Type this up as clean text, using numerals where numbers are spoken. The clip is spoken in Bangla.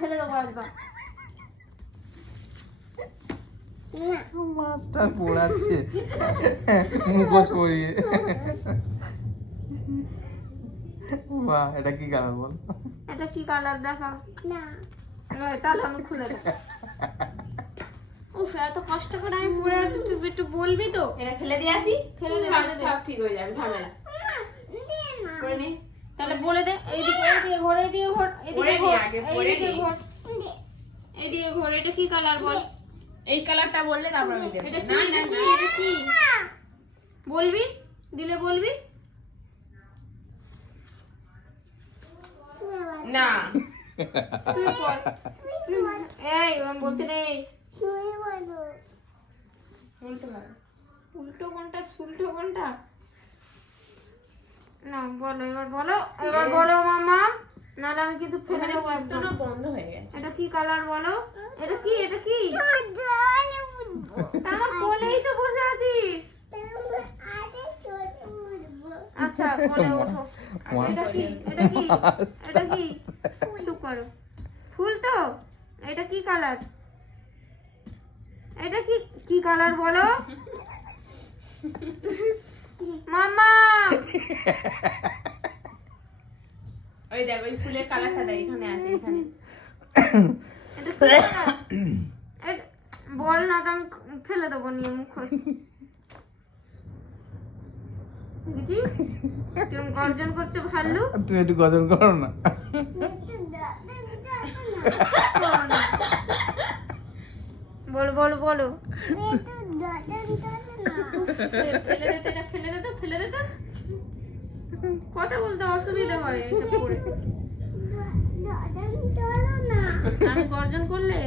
ফেলে দেবো একদম। মাস্টার পড়াচ্ছে মুখোশ পরিয়ে। বাহ, এটা কি কালার বল? এটা কি কালার দেখা না, তাহলে আমি খুলে দেবো। উফ, এত কষ্ট করে আমি পড়ে আছি, তুই একটু বলবি তো? এটা ফেলে দিয়ে আসি, ফেলে দে, সব ফেলে দে। সব ঠিক হয়ে যাবে, ঝামেলা করে নে। তাহলে বলে দে, এইদিকে ঘোর, এইদিকে ঘোর, পরে এইদিকে নে ঘোর, আগে, পরে এইদিকে নে। ঘোর, এইদিকে ঘোর। এটা কি কালার বল? এই কালারটা বললে তারপর আমি দেবো। এটা কি? না না এটা না, কি? এটা কি? বলবি, দিলে বলবি। না তুই বল। এই ওরম বলতে নেই। উল্টো হবে। উল্টো কোনটা সুল্টো কোনটা? না বলো, এবার বলো, এবার বলো মামা, নাহলে আমি কিন্তু ফেলে ওখানে দেবো একদম। কীর্তনও বন্ধ হয়ে গেছে। এটা কি কালার বলো? এটা কি? এটা কি? আমার কোলেই তো বসে আছিস। আচ্ছা কোলে ওঠো। এটা কি? এটা কি? এটা কি? চুপ করো। ফুল তো? এটা কি কালার? এটা কি কি কালার বলো মামা? ওই দেখ, ওই ফুলের কালারটা দেখ, এখানে আছে, এখানে। এটা কি কালার? বল না তো, আমি ফেলে দেবো নিয়ে মুখোশ। দেখেছিস কিরম গর্জন করছে ভাল্লুক? তুমি একটু গজন করো না। বলো বলো বলো। ফেলে দে তো, এটা ফেলে দে তো, ফেলে দে তো। কথা বলতে অসুবিধা হয় এসব করে। আমি গর্জন করলে